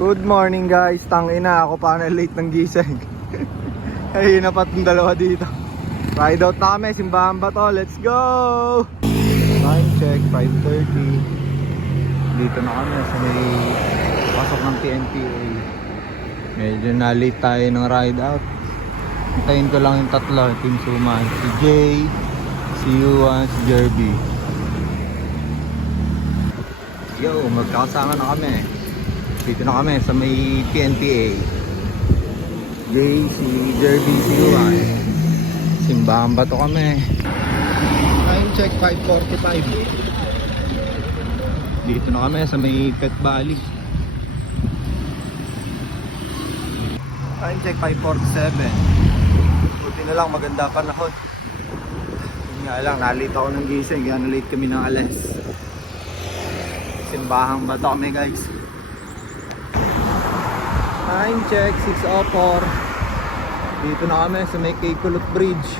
Good morning guys, tangina ako pa na late ng gising. Ay na pa itong dalawa dito. Ride out na kami, simbahan ba to? Let's go! Time check, 5:30. Dito na kami sa may pasok ng PNPA. Medyo na late tayo ng ride out. Hintayin ko lang yung tatlo, Team Suman. Si Jay, si Yuan, si Jerby. Yo, magkakasama na kami. Dito na kami sa may PNPA. Jay, si Jerby, si Yuan. Simbahan ba to kami? Time check, 5:45. Dito na kami sa may Pet Valley. Time check, 5:47. Buti na lang, maganda panahon. Yun nga lang, nalate ako ng gising. Kaya nalate kami ng alas. Simbahang ba to kami guys? Time check, 6:04. Dito na kami sa may Kulot Bridge.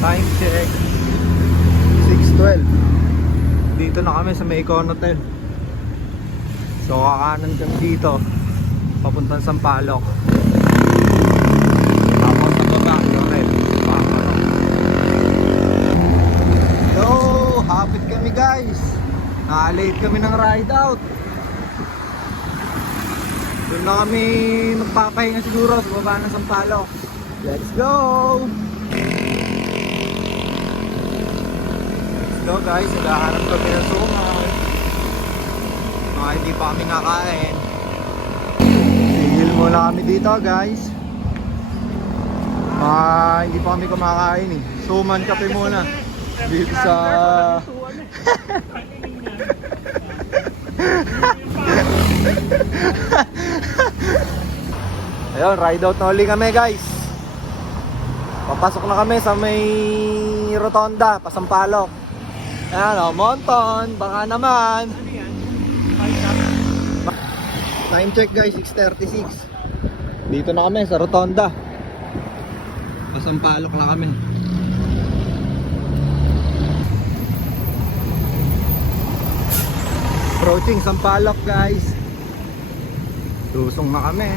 Time check, 6:12. Dito na kami sa may Conotel. So kakanan kami dito papuntang Sampaloc. Tapos sa baba, Llorel. Yo, hapit kami guys. Late kami ng ride out. Doon na kami magpapahinga siguro sa baba ng Sampaloc. Let's go! Let's go guys, naghahanap kami ng suman. Mga hindi pa kami nakain. Tigil muna kami dito guys. Hindi pa kami kumakain eh. Suman kape muna. Dito sa... Ayun, ride out na ulit kami guys. Papasok na kami sa may rotonda, Pasampaloc. Ayan o, Monton, baka naman. Time check guys, 6:36. Dito na kami sa rotonda, Pasampaloc na kami. Approaching Sampaloc guys. Lusong na kami.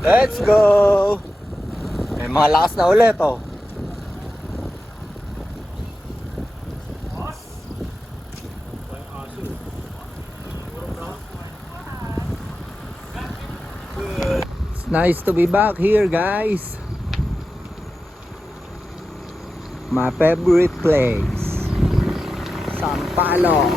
Let's go! May mga lakas na ulit oh. It's nice to be back here guys. My favorite place, Sampaloc.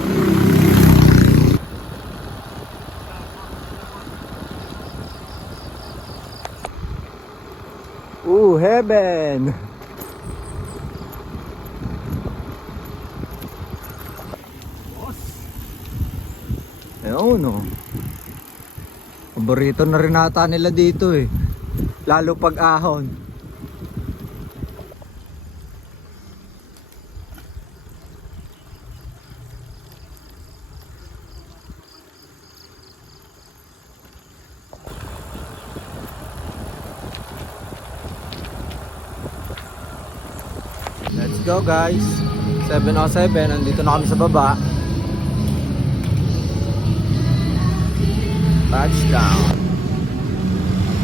Ooh, heaven. Ayun no. Paborito na rin ata nila dito eh. Lalo pag ahon. Let's go guys. 7:07, nandito na kami sa baba. Touchdown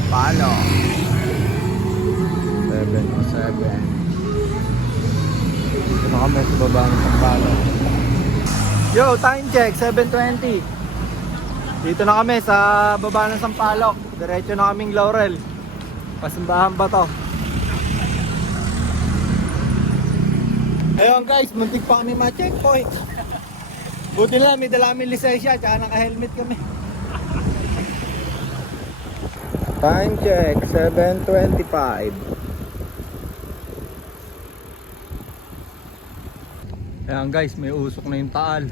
Palo. 7:07. Dito na kami sa baba ng Sampaloc. Yo, time check, 7:20. Dito na kami sa baba ng Sampaloc. Diretso na kaming Laurel. Pasimbahan ba to? Ayun guys, muntik pa kami ma-checkpoint. Buti lang, may dala kami lisensya, tsaka naka-helmet kami. Time check, 7:25. Ayan guys, may usok na yung Taal.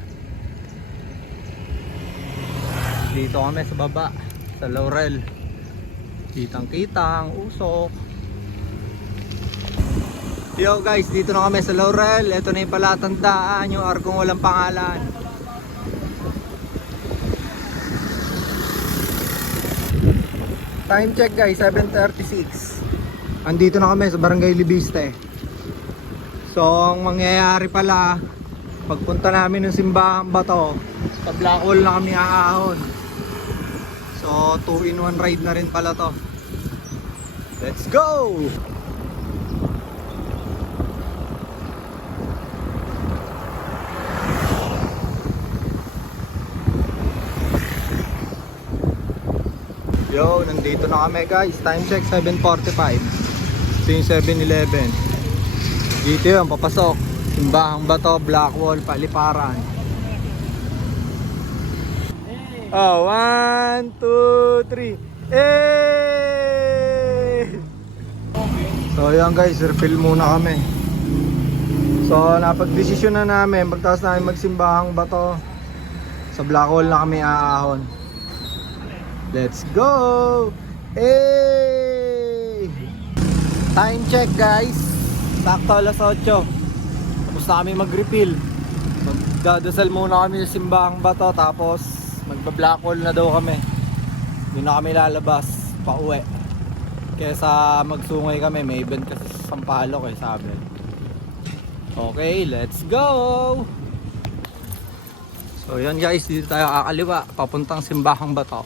Dito kami sa baba, sa Laurel. Kitang-kitang usok. Yo guys, dito na kami sa Laurel. Ito na yung palatandaan, yung arkong walang pangalan. Time check guys, 7:36. Andito na kami sa Barangay Libiste. So ang mangyayari pala, pagpunta namin ng Simbahang Bato, sa Blackwall na kami aahon. So 2-in-1 ride na rin pala to. Let's go! Yo, nandito na kami guys. Time check 7:45. Ito yung 7-Eleven. Dito yun, papasok. Simbahang Bato, Blackwall, Paliparan. Oh, 1, 2, 3. Eh! So yan guys, refill muna kami. So napag-desisyon na namin, pagtaas namin magsimbahang Bato, sa Blackwall na kami aahon. Let's go! Hey! Time check guys. Sakto alas 8. Tapos na kami mag-refill. Magdadasal muna kami sa Simbahang Bato, tapos magba-Blackwall na daw kami. Doon na kami lalabas pauwi. Kesa magsungay kami, may event kasi sa Sampaloc eh, sabi. Okay, let's go! So yan guys, dito tayo kakaliwa, papuntang Simbahang Bato.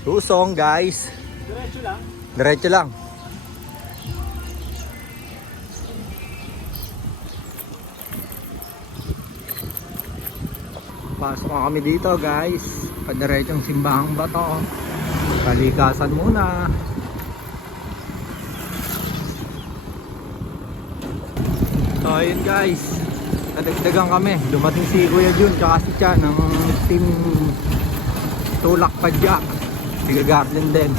Lusong guys. Diretso lang. Diretso lang. Pasok na kami dito guys. Padiretsong Simbahang Bato. Kalikasan muna. So ayun guys, nadagdagan kami. Dumating si Kuya Jun tsaka si Chan ng team Tulak Padyak. Garden din.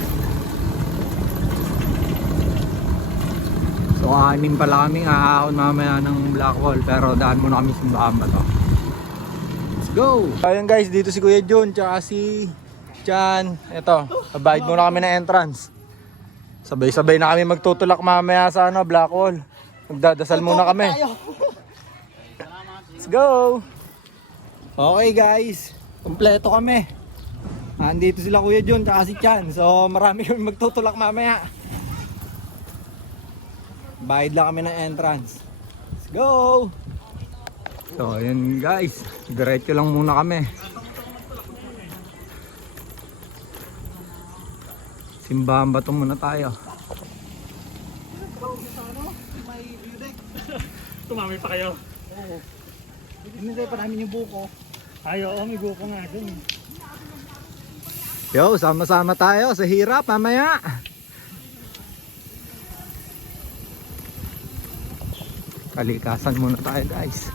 So 6 pala kami aahon mamaya ng Blackwall, pero daan muna kami Simbahang Bato. Let's go! Ayun guys, dito si Kuya Jun tsaka si Chan. Ito, nabayad muna kami ng entrance. Sabay-sabay na kami magtutulak mamaya sa Blackwall. Magdadasal muna kami. Let's go! Okay guys, kompleto kami. Andito sila Kuya Jun at si Chan. So marami kami magtutulak mamaya. Bayad lang kami ng entrance. Let's go! So ayan guys, diretso lang muna kami. Simbahang Bato muna tayo. Tumami pa kayo? Oo. Hinintay pa namin yung buko. Ay, oo, may buko nga dun. Yo, sama-sama tayo sa hirap mamaya. Kalikasan muna tayo guys.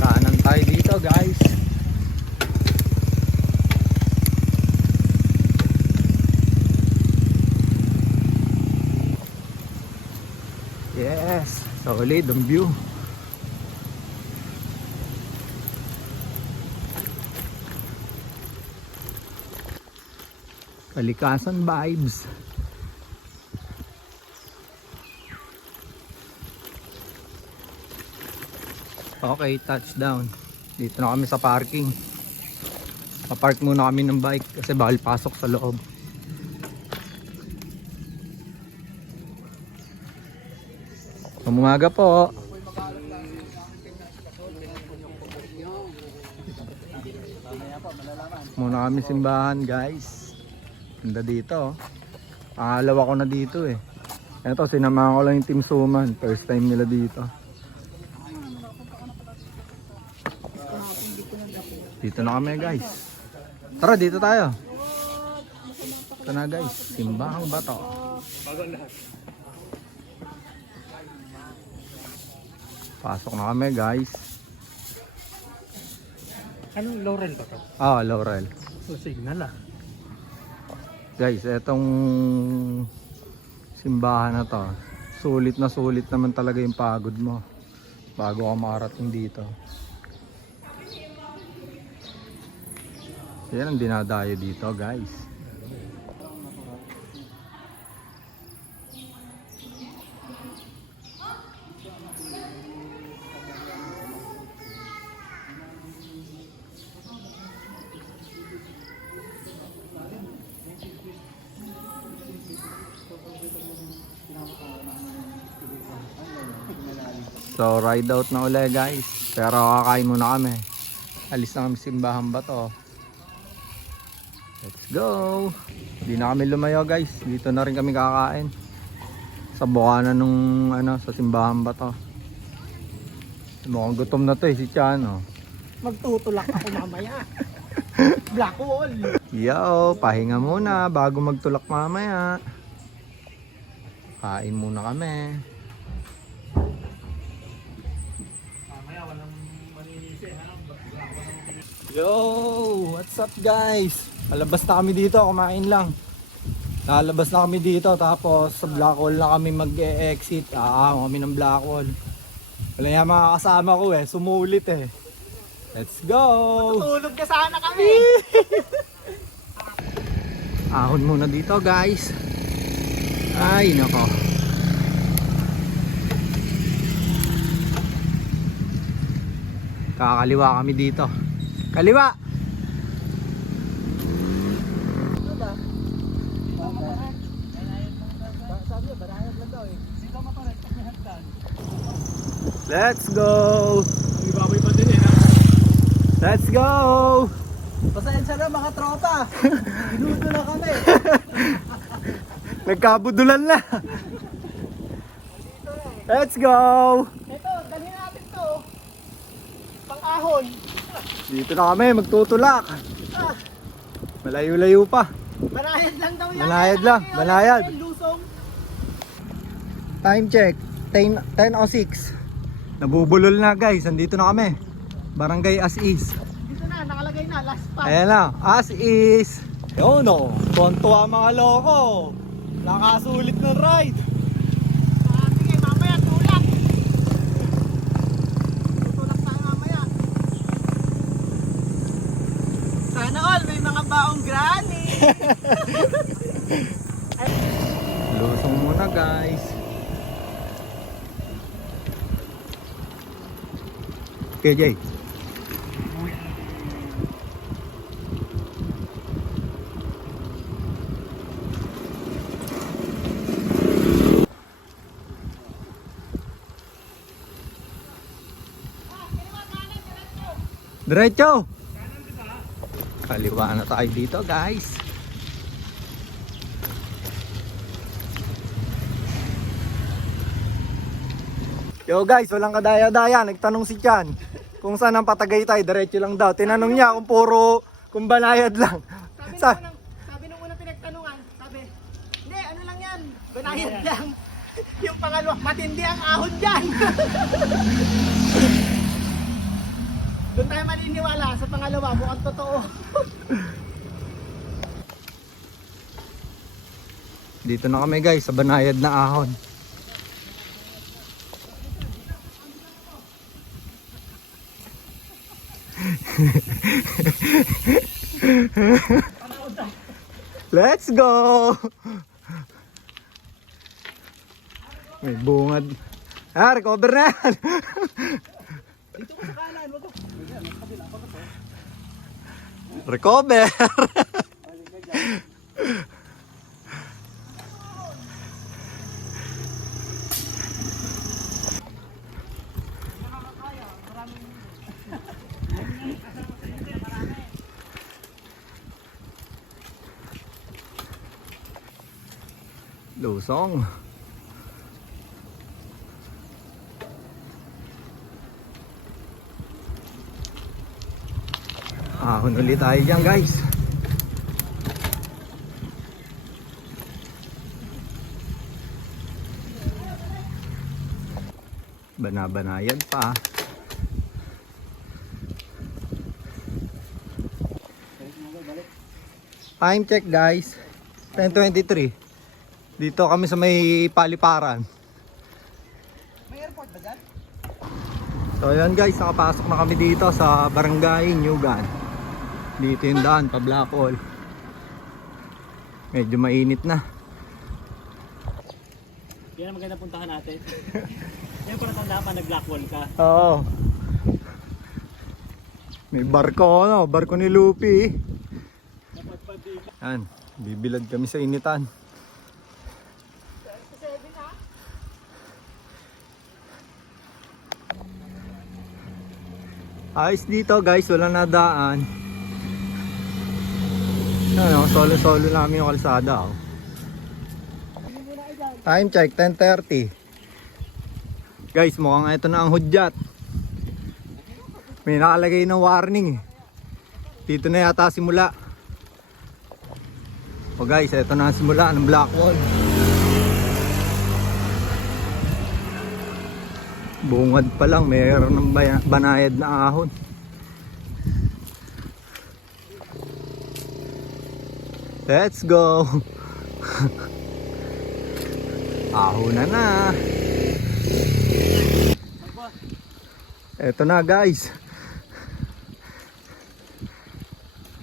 Kanan tayo dito guys. Yes, solid ang view. Kalikasan vibes. Okay, touchdown. Dito na kami sa parking. Pa-park muna kami ng bike kasi bawal pasok sa loob. Umaga po. Muna kami simbahan guys. Ganda dito. Pangalawa ko na dito eh. Ito, sinamahan ko lang yung Team Suman. First time nila dito. Dito na kami guys. Tara, dito tayo. Ito na guys, Simbahang Bato. Pasok na kami guys. Anong Laurel ba to? Ah, Laurel. So, signal ah. Guys, etong simbahan na to, sulit na sulit naman talaga yung pagod mo bago ka makarating dito. Yan ang dinadayo dito guys. So ride out na uli guys. Pero kakain muna kami. Alis na kami simbahan ba to. Let's go. Hindi na kami lumayo guys. Dito na rin kami kakain. Sa bukana nung sa simbahan ba to. Mukhang gutom na to si Chano. Magtutulak ako mamaya. Black hole. Yo, pahinga muna bago magtulak mamaya. Kain muna kami. Mamaya walang maninisi. Yo, what's up guys? Lalabas na kami dito, kumain lang. Lalabas na kami dito tapos sa Black Hole na kami mag-exit. Kami ng Black Hole. Wala yung mga kasama ko sumulit Let's go! Tulog ka sana kami. Ahon muna dito guys. Ay nako. Kakaliwa kami dito. Kaliwa! Let's go! Ibaboy pa din Let's go! Pasensya na mga tropa. Ginudo na kami. Nagkabudulan na. Let's go! Ito, dali natin to. Pang-ahon. Dito na kami, magtutulak. Malayo-layo pa. Banayad lang daw yan. Banayad lang, banayad. Lusong. Time check, 10:06. Nabubulol na guys, andito na kami. Barangay As Is. Dito na, nakalagay na. Last spot. Ayan na, As Is. Yun o, tontuwa mga loko. Nakasulit ng ride. Sige, mamaya tulak. Tutulak tayo mamaya. Sana all, may mga baong granny. Lusong muna guys. KJ. Diretso. Kaliwa na tayo dito guys. Yo guys, walang kadaya-daya. Nagtanong si Chan kung saan ang Patagaytay. Diretso lang daw. Tinanong niya kung banayad lang. Sabi nung unang pinagtanungan, hindi, ano lang yan, banayad lang. Yung pangalawa, matindi ang ahon dyan. Doon tayo maniniwala sa pangalawa, mukhang totoo. Dito na kami guys, sa banayad na ahon. Let's go! May bungad. Recover na yan! Dito ko sa kanan, wag ko. Recover! Lusong. Ahon ulit tayo dyan guys. Banabanayad pa. Time check guys, 10:23. Dito kami sa may paliparan. May airport ba dyan? So ayan guys, nakapasok na kami dito sa Barangay Nyugan. Dito yung daan, pa Black Hole. Medyo mainit na. Yan ang maganda puntahan natin. Yan kung natanda pa, nag-black wall ka. Oo. May barko, barko ni Lupi. Yan, bibilad kami sa initan. Ayos dito guys, walang nadaan. Ano, solo-solo namin yung kalsada. Oh. Time check, 10:30. Guys, mukhang ito na ang hudyat. May nakalagay na warning. Dito na yata simula. O guys, ito na ang simula ng Blackwall. Bungad pa lang, mayroon ng banayad na ahon. Let's go. Ahon na. Ito na guys.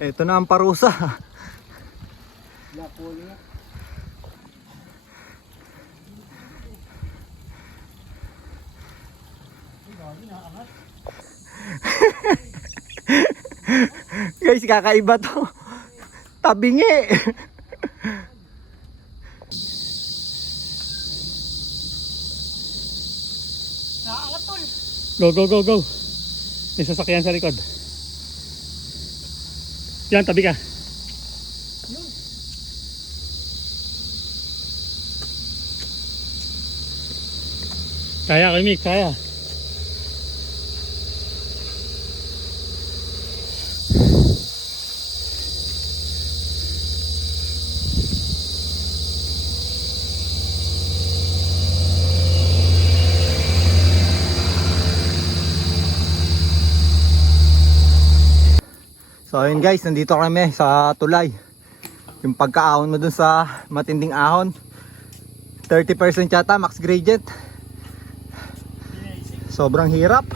Ito na ang parusa. Blackwall nga. Guys, kakaiba to. Tabingi. Nakaangat tol. Go. May sasakyan sa likod. Yan, tabi ka. Kaya kay Mick, kaya. So ayun guys, nandito kami sa tulay. Yung pagkaahon mo dun sa matinding ahon, 30% yata max gradient. Sobrang hirap.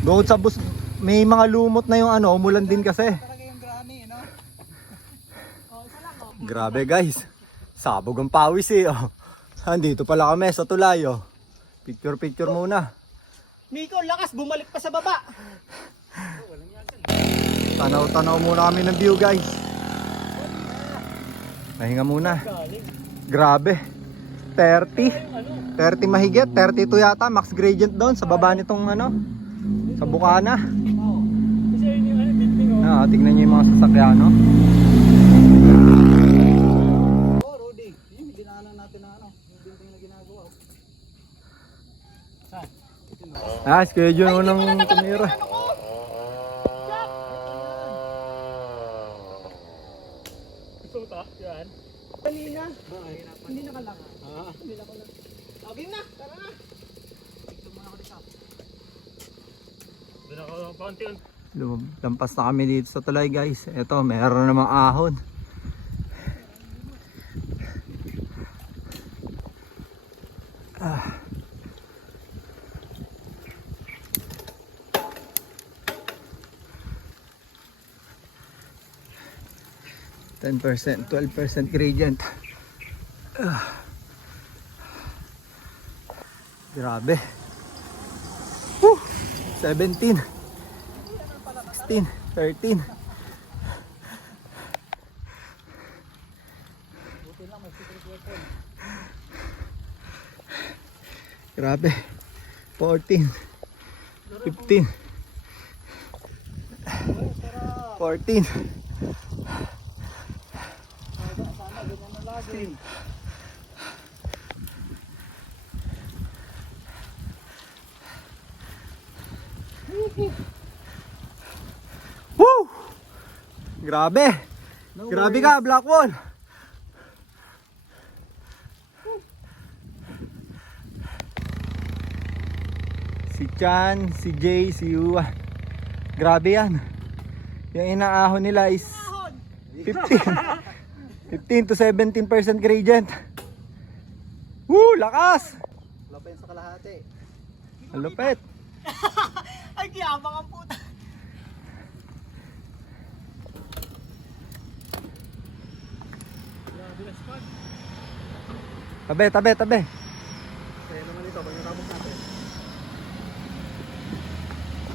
Bukod sa bus, may mga lumot na yung ano, umulan din kasi. Grabe guys, sabog ang pawis eh. Oh. Andito pala kami sa tulay. Oh. Picture muna. Miko, lakas, bumalik pa sa baba. Tanaw muna kami ng view guys. Pahinga muna. Grabe. 30 mahigit, 32 yata max gradient doon sa baba nitong ano, sa Bukana. Kasi yun yung ano, building oh. Ah, tignan niyo yung mga sasakyan, no? Oh, Rudy, yung dinaanan natin na ano, yung building na ginagawa. Ah, schedule mo ng tumira. Suta, yan. Kanina, hindi nakalak. Hindi nakalak. Okay na, tara na. Dito muna ako dito. Doon ako, paunti. Lampas na kami dito sa tulay guys. Ito, meron namang ahon. Ah. %, 12% gradient. Grabe. 17, 16, 13. Grabe. 14, 15, 14. Woo! Grabe. Grabe ka, Blackwall. Si Chan, si Jay, si Yuan. Grabe yan. Yung inaahon nila is 15 to 17% gradient. Woo! Lakas! Lapay sa kalahati. Ang lupit. Ay, kiyabang ang puta. Tabi. Kaya naman ito, pagkatapos natin.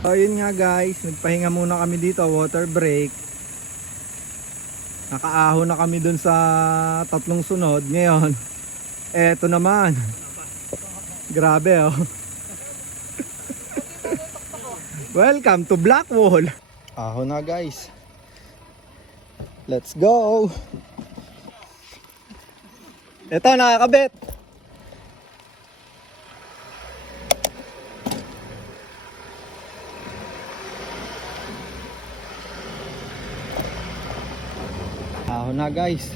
Ayun nga guys, nagpahinga muna kami dito, water break. Nakaahon na kami dun sa tatlong sunod. Ngayon, eto naman. Grabe oh. Welcome to Blackwall. Ahon na guys. Let's go. Ito nakakabit. Ahon na guys.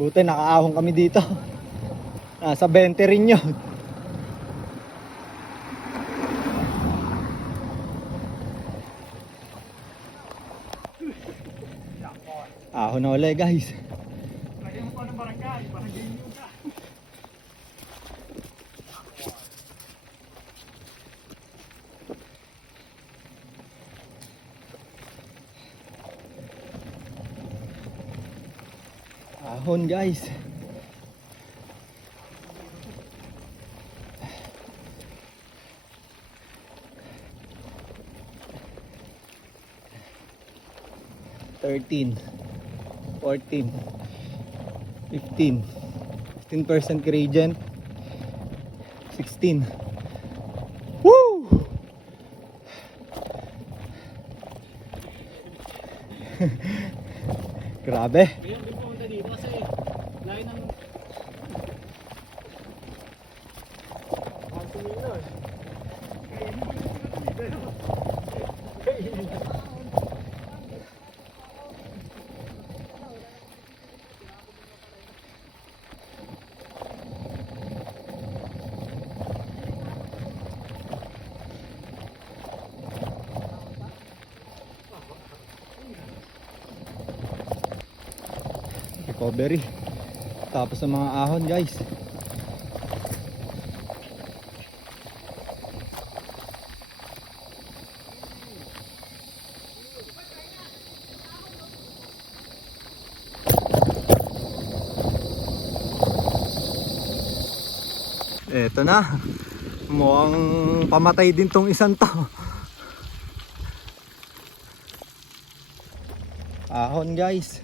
Buti nakaahon kami dito. Nasa 20 rin yun. Ahon na ulit guys. Lagyan mo pa ng barangay nyo ka. Ahon guys. $13, $14, $15, 15% gradient, 16. Woo! Grabe. Ngayon din pumunta dito kasi layo ng recovery. Tapos ng mga ahon guys. Eto na. Mukhang pamatay din tong isang to. Ahon guys.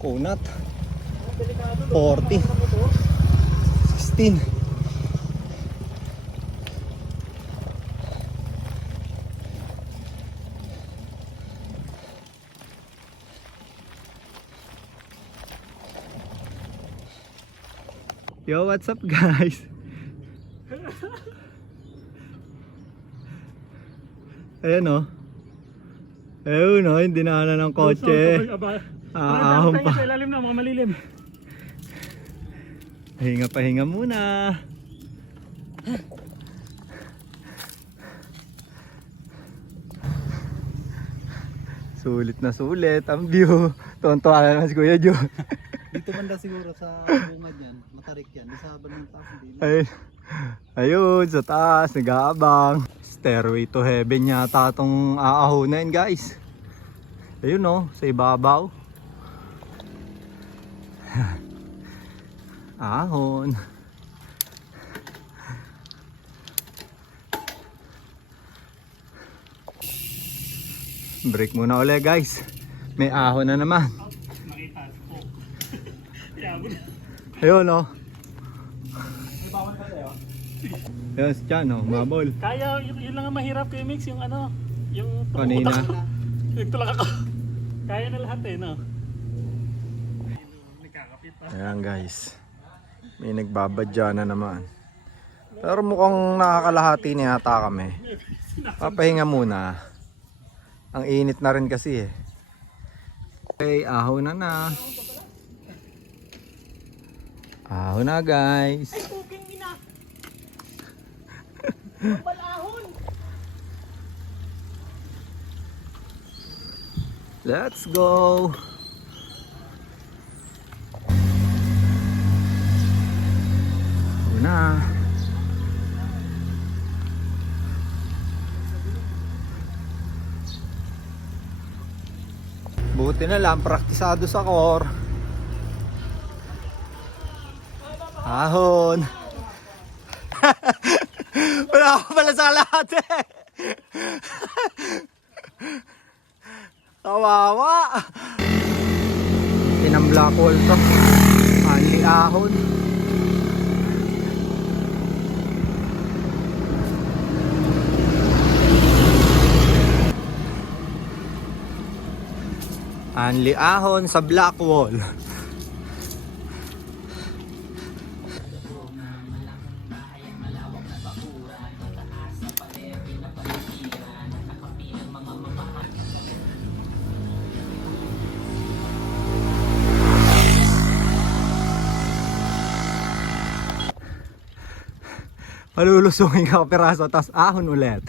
Kunat 40 16. Yo, what's up guys? Ayan o. Ayun o, hindi na ng kotse. Ahon pa. Sa ilalim na mga malilim. Pahinga muna. Sulit na sulit ang view. Tuwan-tuwa na naman si Kuya Joe. Dito banda siguro sa bungad yan, matarik yan. Sa bandang taas hindi na. Ayun, sa taas, nag-aabang. Stairway to heaven yata itong aahonan guys. Ayun o, sa ibabaw. Ahon. Break muna ulit guys. May ahon na naman. Makita po. Yabon. Ayun o. May bawal ka tayo. Yes, dyan, oh, mabol. Kaya, yun lang ang mahirap kay Mix, yung ano, yung Kanina. tumutak. Yung tulak ako. Kaya na lahat eh, no? Ayan guys. May nagbabadya na naman. Pero mukhang nakakalahati na yata kami. Papahinga muna. Ang init na rin kasi eh. Okay, ahon na. Ahon na guys. Ay, puking ina! Ang balahon! Let's go! Ahon na. Buti na lang, praktisado sa core. Ahon! Wala ako pala sa lahat eh! Kawawa! Pinang black hole to. Anli ahon. Anli ahon sa black wall. Palulusungin ka piraso tapos ahon ulit.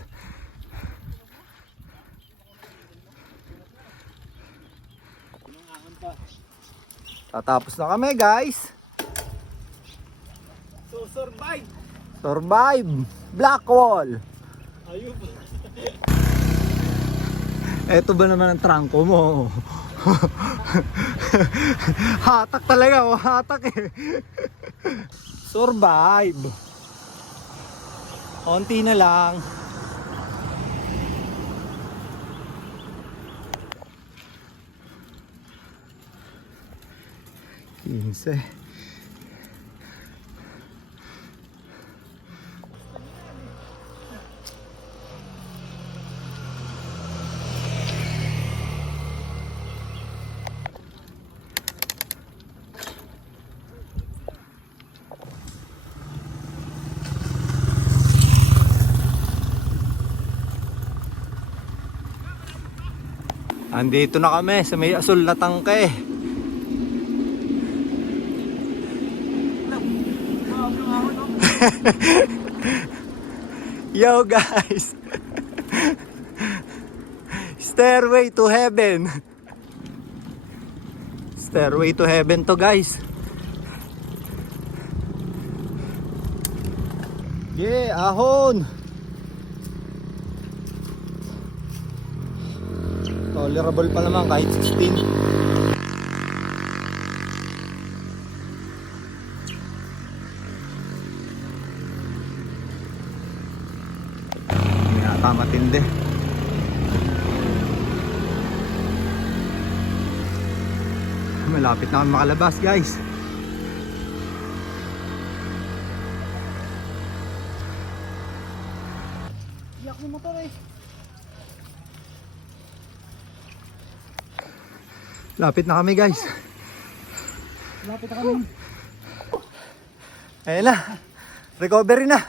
Tatapos na kami guys. So, survive! Survive! Black wall! Ayun. Eto ba naman ang trangko mo? Hatak talaga, oh, hatak eh. Survive! Konti na lang. Kinse. Andito na kami sa may asul na tangke. Yo guys. Stairway to heaven. Stairway to heaven to guys. Yeah, ahon. Tolerable pa naman kahit 16. Hindi nata matindi. Malapit na kami makalabas guys. Iyak mo motor eh. Lapit na kami guys. Lapit na kami. Ayun na. Recovery na.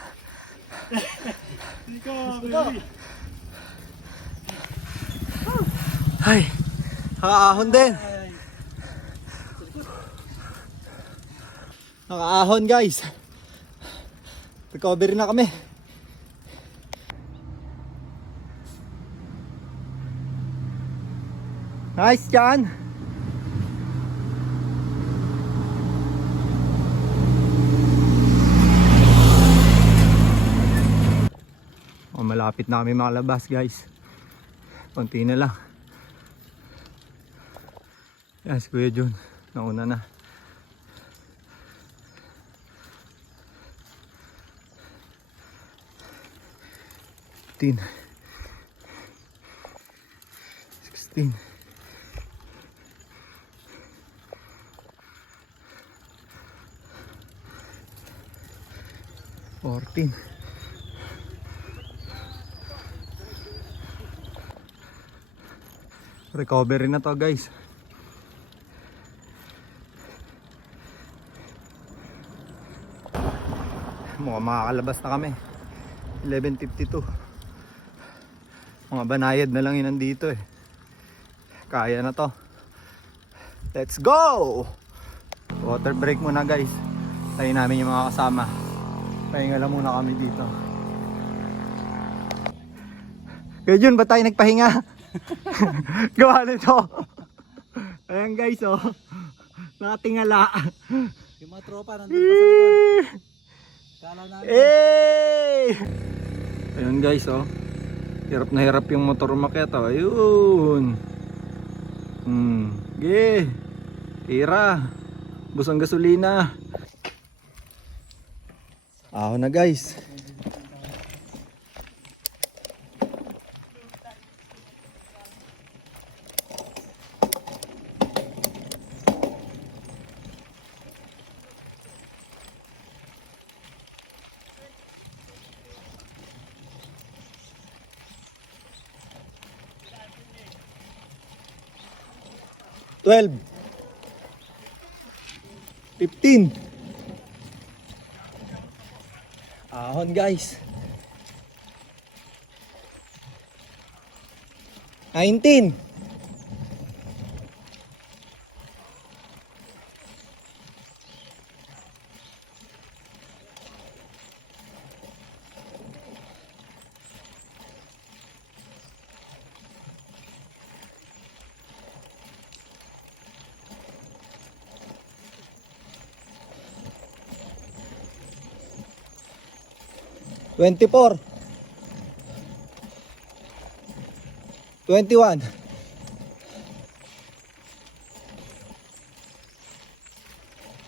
Ay, nakaahon din. Nakaahon guys. Recovery na kami. Nice, Chan. Oh, malapit na kami makalabas guys. Konti na lang. Yan si Kuya Jun. Nauna na. $16. 14. Recovery na to guys. Mukhang makakalabas na kami. 11:52. Mga banayad na lang yun nandito eh. Kaya na to. Let's go! Water break muna guys. Tayo namin yung mga kasama. Pahinga lang muna kami dito. Kaya Jun, ba't tayo nagpahinga? Gawa nito. Ayan guys oh. Nakatingala. Yung mga tropa nandun pa sa likod. Kala namin. Ayun guys oh. Hirap na hirap yung motor umakyat oh. Ayun. Ge. Tira. Busang gasolina. Ahon na guys. $12 $15 ahon guys. 19 24 21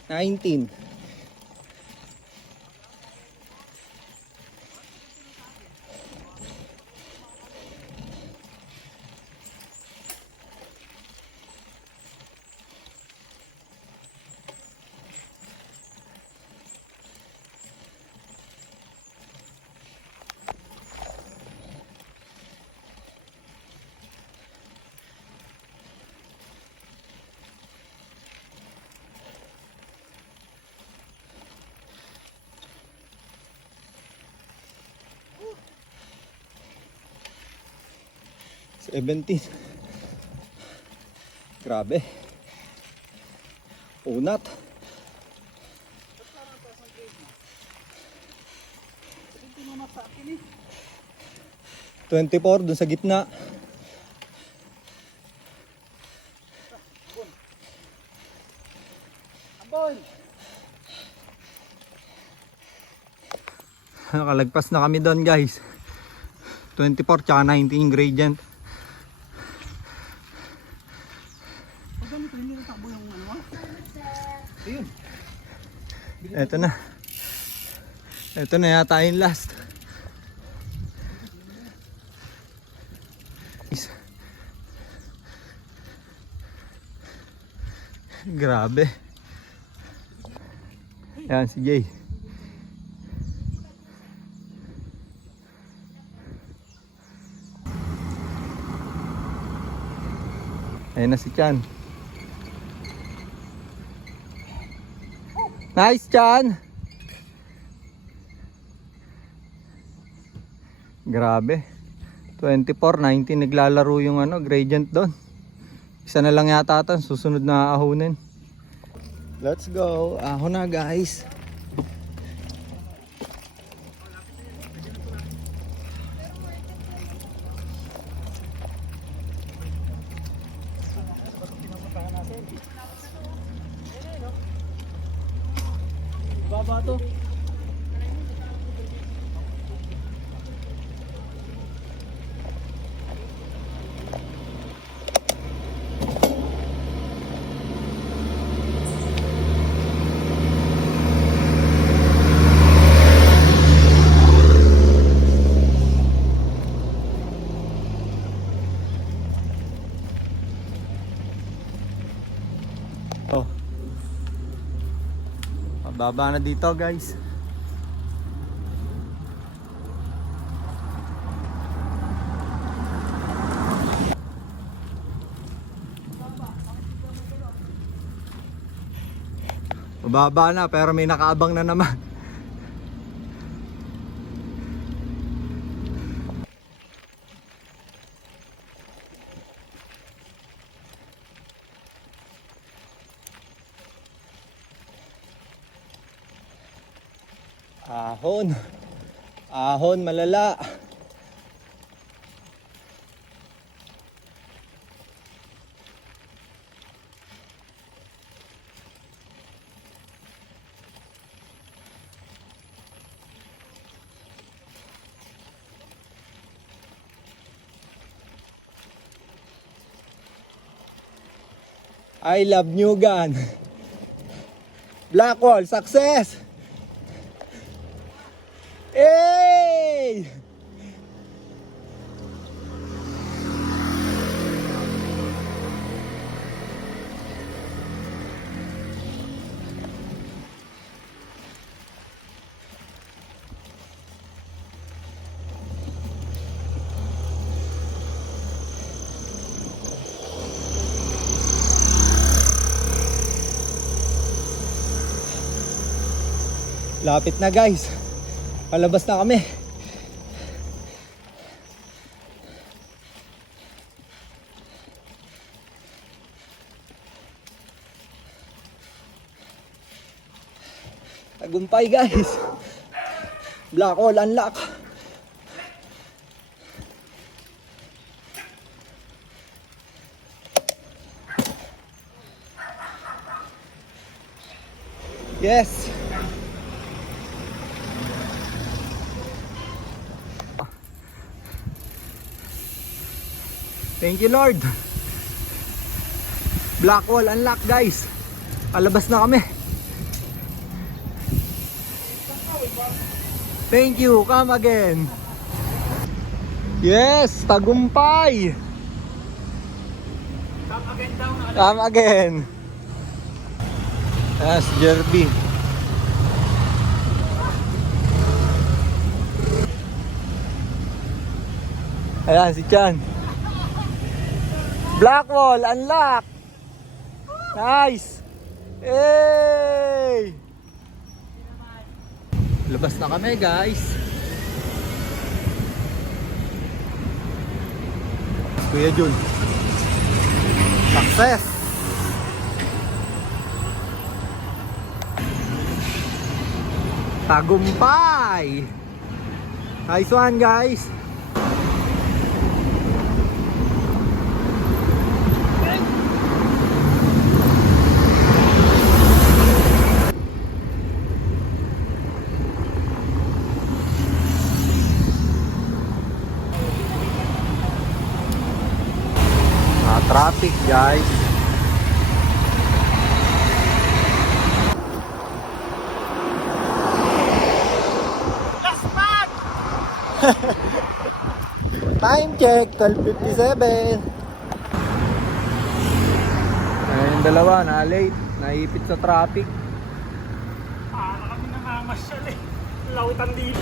19 17 grabe unat 24 dun sa gitna. Nakalagpas na kami doon guys. 24 tsaka 19 yung gradient. Eto na. Eto na yata yung last. Grabe. Yan si Jay. Ayan na si Chan. Nice Chan. Grabe. 24-19 naglalaro yung gradient doon. Isa na lang yata ito, susunod na ahonin. Let's go. Ahon na guys. Baba to. Oh. Baba na dito guys. Mababa na pero may nakaabang na naman. Ahon. Ahon malala. I love New Gun. Blackwall, success! Hey! Lapit na guys. Palabas na kami. Tagumpay guys. Blackwall unlock. Yes. Thank you Lord. Blackwall unlock guys. Palabas na kami. Thank you, come again. Yes, tagumpay. Come again daw. Come again. Yes, Jerby. Ayan, si Chan. Blackwall, unlock! Nice! Hey! Labas na kami guys. Kuya Jun. Success! Tagumpay! Nice one guys! Traffic guys. Last man! Time check 12:57. Ayun dalawa na late, naipit sa traffic. Para kami namamasyal eh. Lautan dito.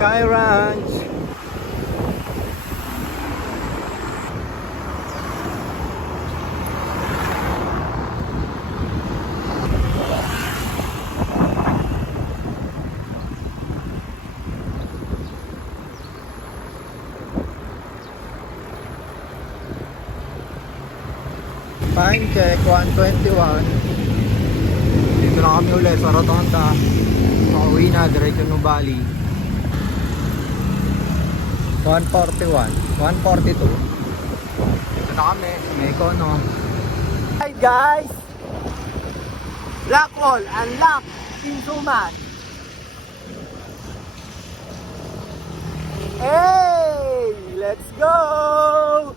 Sky Ranch. Time check 1:21. Dito na kami ulit sa Rotonda. Pauwi na diretso ng Bali. 141, 142. Dito na kami sa Mekono. Hi guys! Blackwall unlock in Suman. Hey! Let's go!